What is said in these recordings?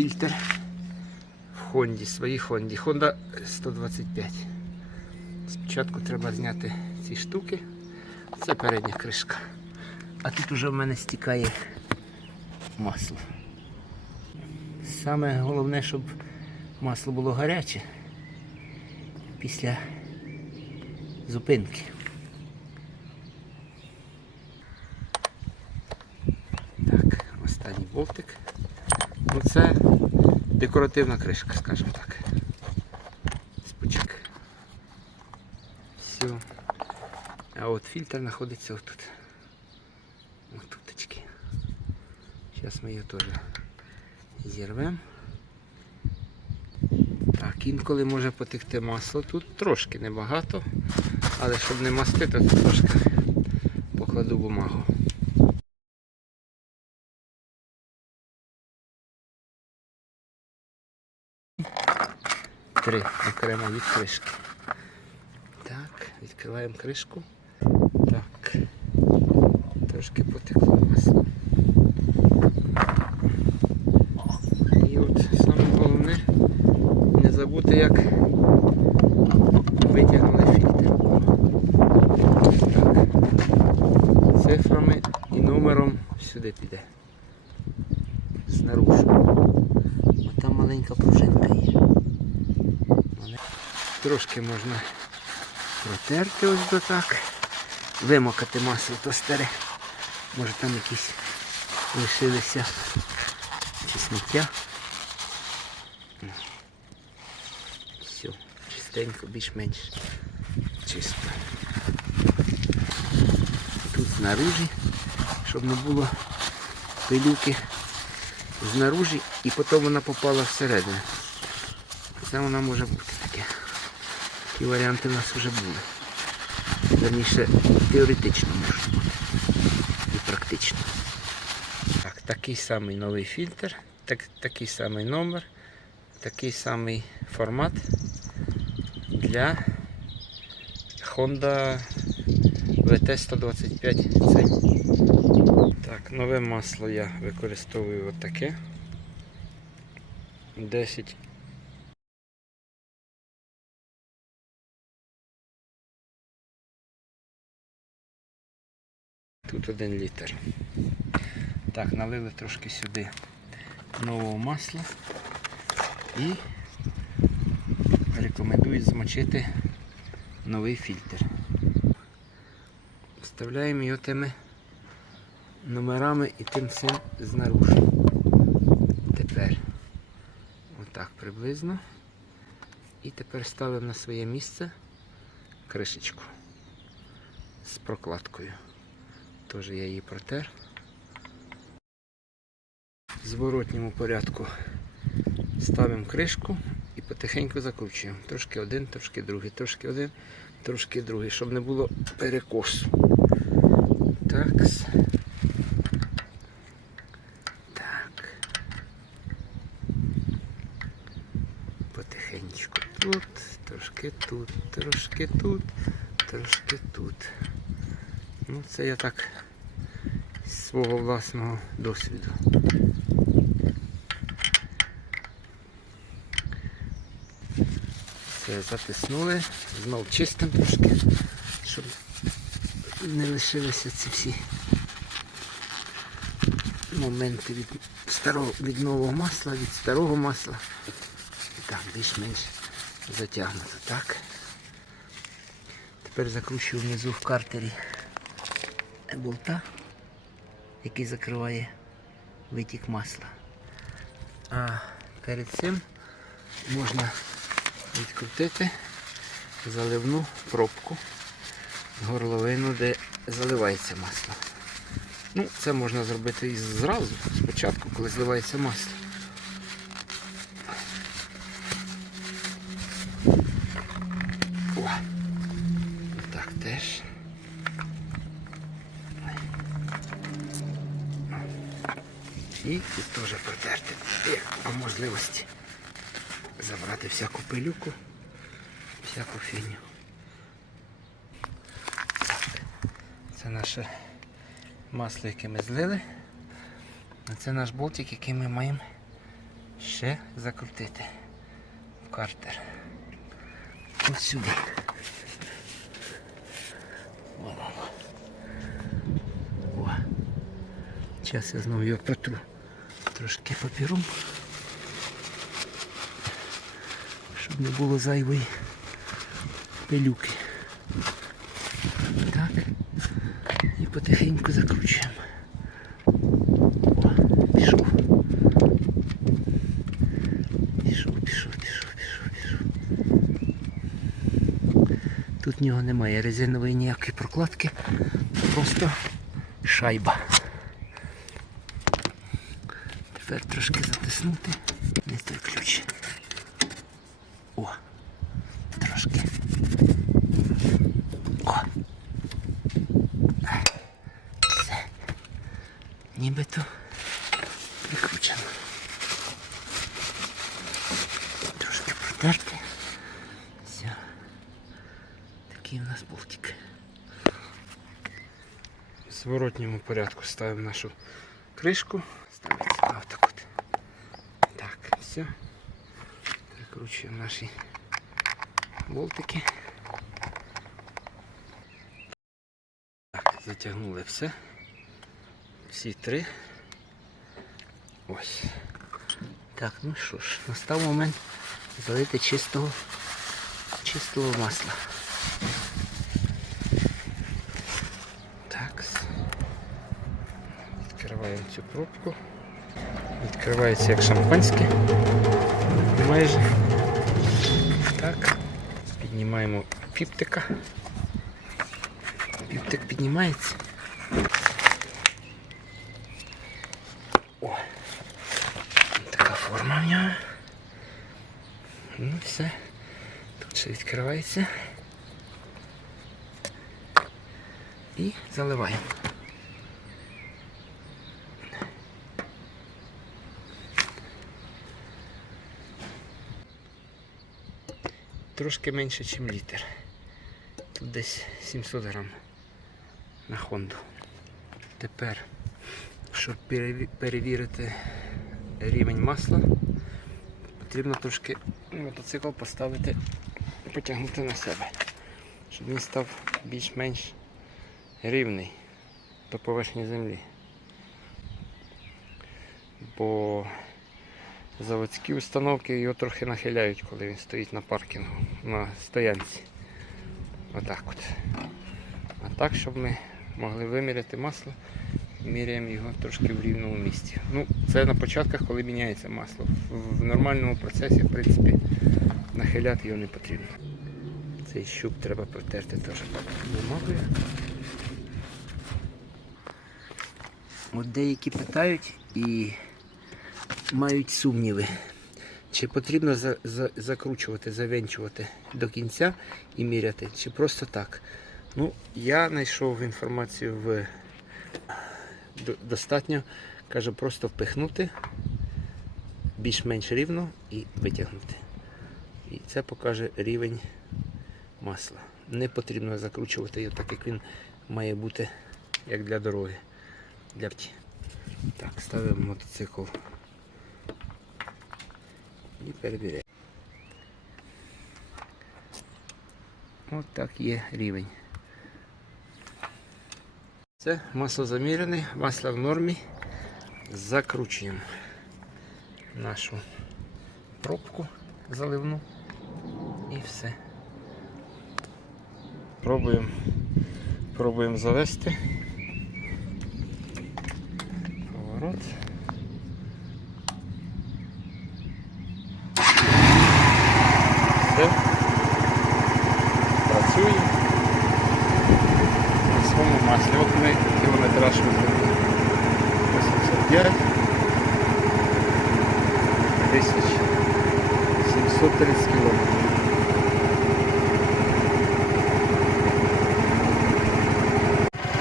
фільтр в Хонді, своїй Хонді. Honda 125. Спочатку треба зняти ці штуки. Це передня кришка. А тут уже в мене стікає масло. Саме головне, щоб масло було гаряче після зупинки. Так, останній болтик. Ну це декоративна кришка, скажімо так. Спочек. Все. А от фільтр знаходиться отут. Отуточки. Зараз ми її теж зірвемо. Так, інколи може потекти масло. Тут трошки небагато, але щоб не мастити, то трошки покладу бумагу. Три окремо від кришки. Так, відкриваємо кришку. Так. Трошки потекло масло. І от саме головне не забути, як витягнули фільтр. Так. Цифрами і номером сюди піде. Знаружи. От там маленька пружинка є. Трошки можна протерти ось до так. Вимокати масло старе. Може там якісь лишилися чи сміття. Все, чистенько, більш-менш чисто. Тут знаружі, щоб не було пилюки знаружі і потім вона попала всередину. Це вона може бути. Такі варіанти в нас вже були. Верніше, теоретично може бути. І практично. Так, такий самий новий фільтр, так, такий самий номер, такий самий формат для Honda VT125C. Так, нове масло я використовую отаке. 10 Тут один літр. Так, налили трошки сюди нового масла і рекомендую змочити новий фільтр. Вставляємо його тими номерами і тим всім знаружи. Тепер отак приблизно. І тепер ставимо на своє місце кришечку з прокладкою. Теж я її протер. В зворотньому порядку ставимо кришку і потихеньку закручуємо. Трошки один, трошки другий, трошки один, трошки другий, щоб не було перекосу. Так. Так. Потихеньку тут, трошки тут, трошки тут, трошки тут. Ну, це я так з свого власного досвіду. Все, затиснули, знов чистим трошки, щоб не лишилися ці всі моменти від старого від нового масла, від старого масла. Так, більш-менш затягнуто, так. Тепер закручую внизу в картері болта, який закриває витік масла. А перед цим можна відкрутити заливну пробку горловину, де заливається масло. Ну, це можна зробити і зразу, спочатку, коли зливається масло. І тут теж протерти, як по можливості забрати всяку пилюку, всяку фіню. Так, це наше масло, яке ми злили. А це наш болтик, який ми маємо ще закрутити в картер. Ось сюди. О. Зараз я знову його протру трошки папіром, щоб не було зайвої пилюки. Так. І потихеньку закручуємо. Пішов. Пішов, пішов, пішов, пішов, пішов. Тут в нього немає резинової ніякої прокладки, просто шайба. Тепер трошки затиснути. Не той ключ. О! Трошки. О! Все. Нібито прикручено. Трошки протерти. Все. Такий у нас болтик. В зворотньому порядку ставимо нашу кришку. Ставиться отак от. Так, все. Прикручуємо наші болтики. Так, затягнули все. Всі три. Ось. Так, ну що ж, настав момент залити чистого, чистого масла. Так. Відкриваємо цю пробку. Відкривається як шампанське. Майже. Так. Піднімаємо піптика. Піптик піднімається. О! Така форма в нього. Ну все. Тут ще відкривається. І заливаємо. Трошки менше, ніж літр. Тут десь 700 грам на Хонду. Тепер, щоб перевірити рівень масла, потрібно трошки мотоцикл поставити, потягнути на себе, щоб він став більш-менш рівний до поверхні землі. Бо заводські установки його трохи нахиляють, коли він стоїть на паркінгу, на стоянці. Отак от. А так, щоб ми могли виміряти масло, міряємо його трошки в рівному місці. Ну, це на початках, коли міняється масло. В нормальному процесі, в принципі, нахиляти його не потрібно. Цей щуп треба протерти теж бумагою. От деякі питають і мають сумніви, чи потрібно за, за, закручувати, завенчувати до кінця і міряти, чи просто так. Ну, я знайшов інформацію в достатньо, каже, просто впихнути більш-менш рівно і витягнути. І це покаже рівень масла. Не потрібно закручувати його так, як він має бути як для дороги. Для. Так, ставимо мотоцикл і перевіряємо. Ось так є рівень. Це масло замірене, масло в нормі. Закручуємо нашу пробку заливну і все. Пробуємо, пробуємо завести. Поворот. Все. Працює. На своєму маслі. От ми кілометраж виходили. 85 тисяч 730 кілометрів.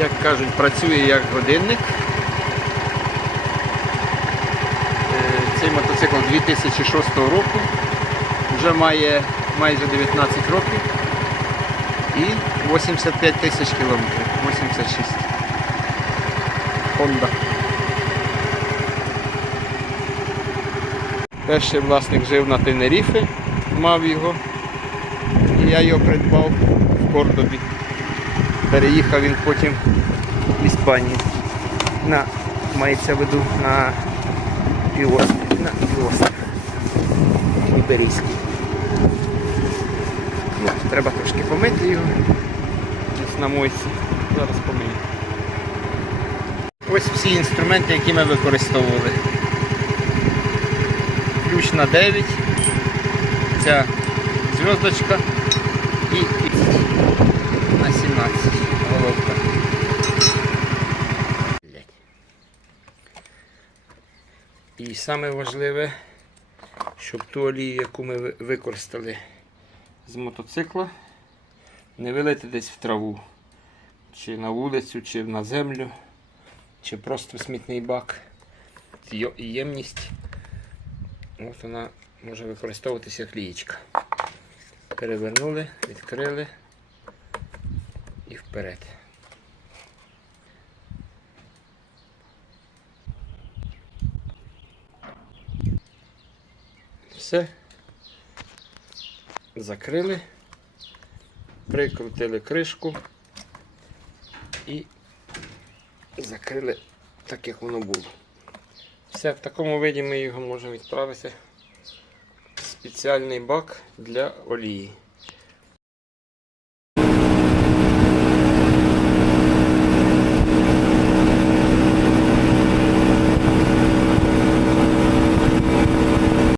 Як кажуть, працює як годинник. Е, Цей мотоцикл 2006 року. Вже має майже 19 років і 85 тисяч кілометрів. 86. Honda. Перший власник жив на Тенеріфі, мав його. І я його придбав в Кордобі. Переїхав він потім в Іспанію. На, мається виду на півострів. На півострів. Іберійський. Ну, треба трошки помити його. Десь на мойці. Зараз помию. Ось всі інструменти, які ми використовували. Ключ на 9, ця зв'язочка і, на 17 головка. І саме важливе, щоб ту олію, яку ми використали з мотоцикла, не вилити десь в траву, чи на вулицю, чи на землю, чи просто в смітний бак. Ємність. От вона може використовуватися як лієчка. Перевернули, відкрили і вперед. Все. Закрили, прикрутили кришку і закрили так, як воно було. Все, в такому виді ми його можемо відправити в спеціальний бак для олії.